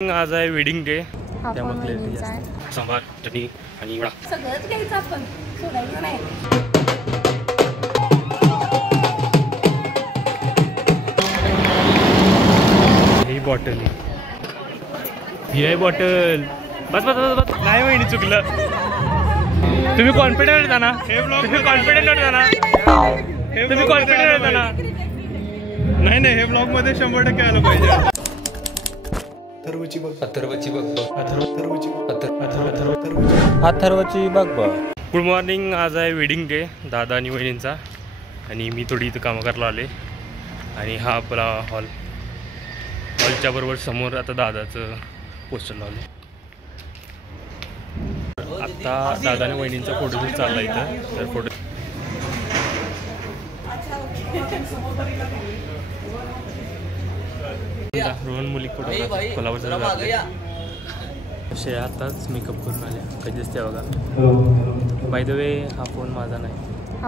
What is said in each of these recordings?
आज आहे wedding day, त्यामुळे सांबार चटणी आणि वडा सगळंच घ्यायचं आपण, सोडायचं नाही. ही बॉटल, ही आहे बॉटल. बस बस बस बस, नाही वहिनी चुकलं. तुम्ही कॉन्फिडंट होता ना, तुम्ही कॉन्फिडंट होता ना, तुम्ही कॉन्फिडंट होता ना. नाही नाही, हे ब्लॉग मध्ये 100% आलं पाहिजे. अथर्वची बघ, अथर्वची बघ, अथर्वची बघ बघ. Good morning. आज आहे वेडिंग डे दादा आणि वहिनींचा, आणि मी थोडी इथं कामं करायला आले. आणि हा आपला हॉलच्या बरोबर समोर आता दादाचं पोस्टर लावले. आता दादा आणि वहिनींचा फोटोशूट चालला इथं. तर फोटो रोहन मुली फोटो कोल्हापूरचा असे आताच मेकअप करून आल्या. कधी दिसते बघा. बाय द वे हा फोन माझा नाही,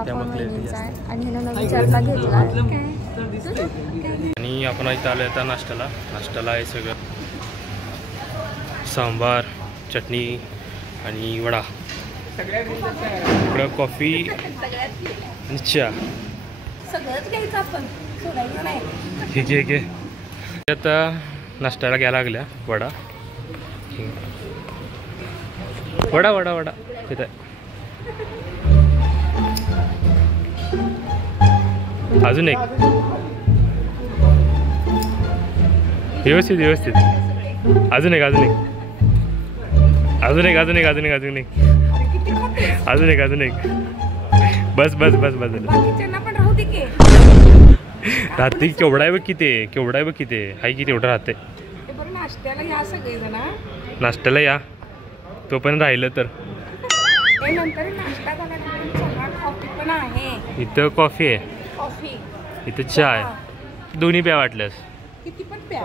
त्यामुळे क्लिअरिटी जास्त. आणि आपण इथं आलो आता नाश्त्याला. नाश्त्याला आहे सगळं सांबार चटणी आणि वडा, इकडं कॉफी आणि चहा. सगळंच घ्यायचं आपण, सोडायचं नाही. ठीक आहे. आता नाश्त्याला घ्यायला लागल्या वडा वडा वडा वडा तिथं. अजून एक व्यवस्थित व्यवस्थित. अजून एक अजून एक अजून एक अजून एक अजून एक अजून एक अजून एक अजून एक. बस बस बस बस पण राहू दे की. राहते केवढा आहे बघ, किती केवढा आहे बघ, किती हाय किती एवढं राहते. नाश्त्याला या सगळेजण, नाश्त्याला या, तो पण राहिलं तर. नंतर नाश्ता करायला कॉफी पण आहे. इथं कॉफी आहे, कॉफी इथं चहा आहे. दोन्ही प्या वाटल्यास. किती पण प्या.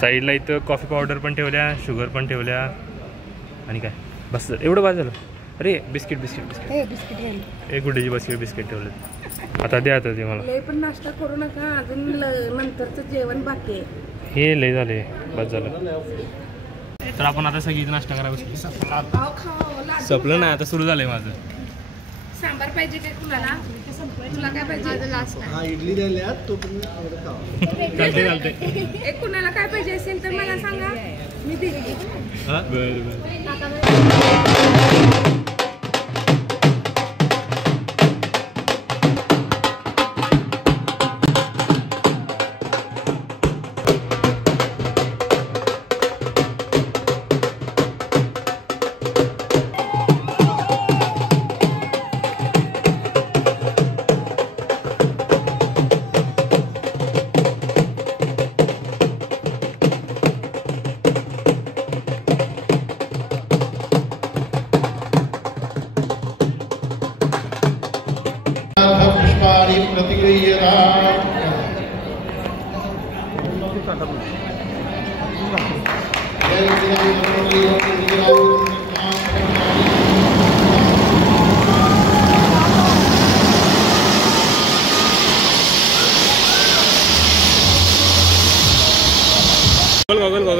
साईडला इथं कॉफी पावडर पण ठेवल्या, शुगर पण ठेवल्या. आणि काय बस एवढं बाद झालं. अरे बिस्किट बिस्किट बिस्किट बिस्किट एक गुड्डेची बिस्किट ठेवले. आता द्या आता ते मला. लय पण नाश्ता करू नका, अजून नंतरचं जेवण बाकी आहे. हे लय झाले, बस झालं. तर आपण आता सगळी नाश्ता करायला बसली. संपलं नाही, आता सुरू झालंय माझं. सांबार पाहिजे काय कुणाला? तुला काय पाहिजे? इडली द्यायला तो पण चालते. एक कुणाला काय पाहिजे असेल तर मला सांगा, मी देते. बरं.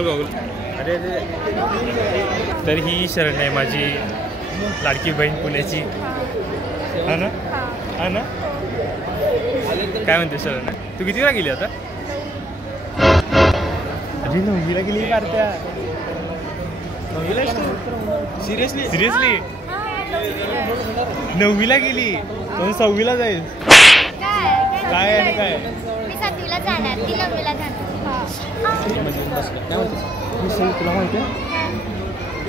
गॉगल. अरे तर ही शरण आहे माझी लाडकी बहीण पुण्याची. हा ना, हा ना. काय म्हणते शरण? तू किती वेळा गेली आता? अरे 9वीला गेली कारत्या. 9वीला सिरियसली 9वीला गेली, पण 6वीला जाईल. काय आणि काय? मी 7वीला जाणार, ती 9वीला जाणार. तुला माहिती आहे,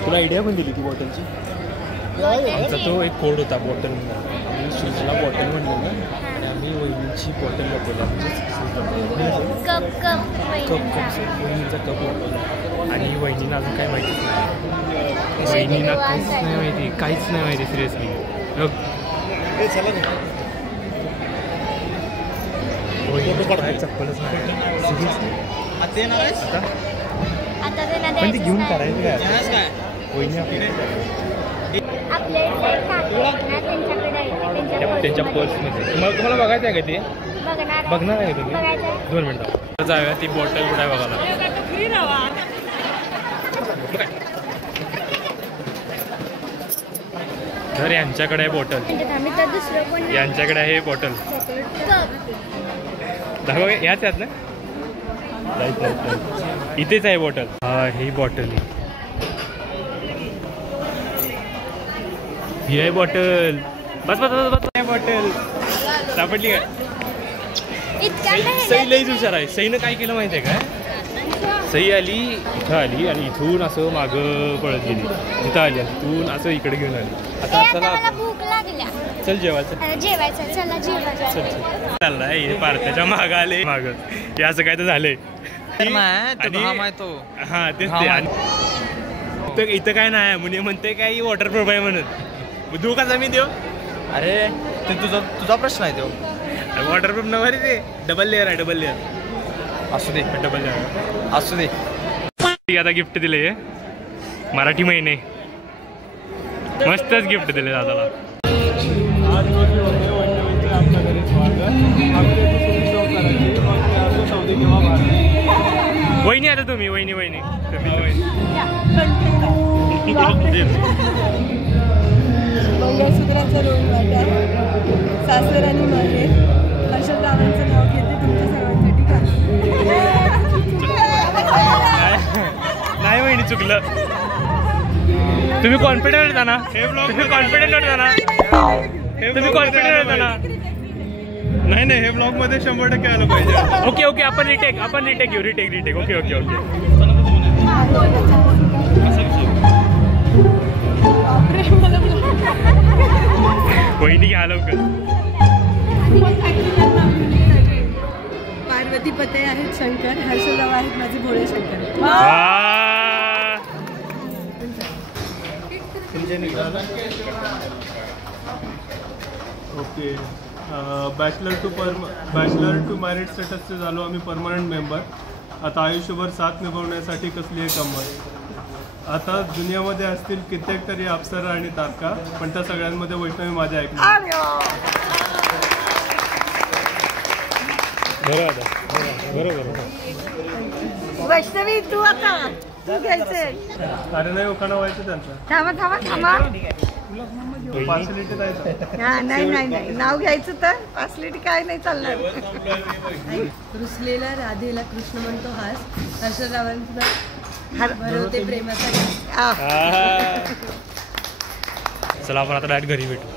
तुला आयडिया पण दिली ती बॉटलची. आमचा तो एक कोड होता बॉटल म्हणून. आम्ही शूजला बॉटल म्हणलं ना, आणि आम्ही वहिनीची बॉटल वापरला, म्हणजे वहिनीचा कप वापरला. आणि वहिनीला अजून काय माहिती नाही, वहिनीला काहीच नाही माहिती सिरियसली. चप्पलच नाही सिरियसली. पण ते घेऊन करायचं काय वहिनी त्यांच्या पर्समध्ये. तुम्हाला बघायचं आहे का ते? बघणार आहे तुम्ही? 2 मिनिटं जाऊया ती बॉटल कुठे बघायला. तर यांच्याकडे आहे बॉटल, आम्ही तर दुसरं कोण नाही. यांच्याकडे आहे बॉटल. कप. दाखवा याच आहेत ना, इथेच आहे बॉटल. हा ही बॉटल आहे, ही आहे बॉटल. बस बस बस बस बॉटल सापडली काय? इतक्या सई लईच हुशार आहे. सईनं काय केलं माहिती आहे काय? सई आली इथं आली आणि इथून असं मागं पळत गेली, तिथं आली तिथून असं इकडे घेऊन आली. आता मला चला भूक लागल्या. चल जेवायचं. जेवायचं, चला जेवायचं. चल चाललाय हे पार्थाच्या माग आले माग, हे असं काय तर झालंय. हा तेच ते. आणि इथं काय नाही मुनी म्हणते काय वॉटरप्रूफ आहे म्हणून. देऊ का जमीन देऊ? अरे ते तुझा प्रश्न आहे तो. वॉटरप्रूफ नव्हे रे, ते डबल लेअर आहे, डबल लेअर. असू दे डबल लेअर असू दे. आता गिफ्ट दिले हे मराठी महिने, मस्तच गिफ्ट दिले दादाला. वहिनी आता तुम्ही वहिनी वहिनी मंगळसूत्राचा रोग वाटा सासर आणि माहेर हर्षदावांचं नाव घेते तुमच्या सर्वांसाठी नाही वहिनी चुकलं. तुम्ही कॉन्फिडंट होता ना, तुम्ही कॉन्फिडंट होता ना, तुम्ही कॉन्फिडंट होता ना. नाही हे ब्लॉग मध्ये 100% आलं पाहिजे. ओके ओके आपण रिटेक घेऊ, रिटेक. Okay okay okay. वहिनी घ्या लवकर. पार्वती पते आहेत शंकर, हर्षदाव आहेत माझे भोळे Shankar. Okay bachelor to married स्टेटसचे झालो आम्ही परमनंट मेंबर. आता आयुष्यभर साथ निभावण्यासाठी कसली एक अंमल. आता दुनियामध्ये असतील कित्येक तरी अप्सरा आणि तारका, पण त्या सगळ्यांमध्ये वैष्णवी माझ्या ऐकणार. बरोबर. वैष्णवी तू आता तू घ्यायचंय. अरे नाही उखाणा व्हायचं त्यांचं. थांबा फॅसिलिटी द्यायचं. नाही नाव घ्यायचं तर फॅसिलिटी काय नाही चालणार. रुसलेला राधेला कृष्ण म्हणतो हास, हर्षरावांचा भरवते प्रेमाचा. चला आपण आता डायरेक्ट घरी भेटू.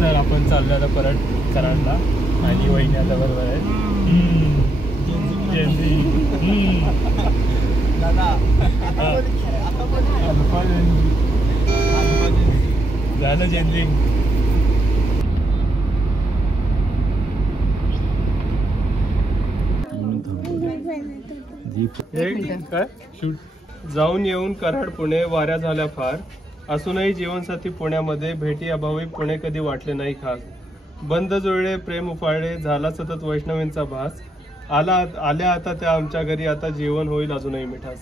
तर आपण चाललो आता परत कराडला आणि वहिनी आता बरोबर आहे. झालं जेनलिंग. काय शूट. जाऊन येऊन कराड पुणे वाऱ्या झाल्या फार, असूनही जीवनसाथी पुण्यामध्ये भेटी अभावी पुणे कधी वाटले नाही खास. बंद जुळले प्रेम उफाळले झाला सतत वैष्णवींचा भास. आल्या आता त्या आमच्या घरी, आता जीवन होईल अजूनही मिठास.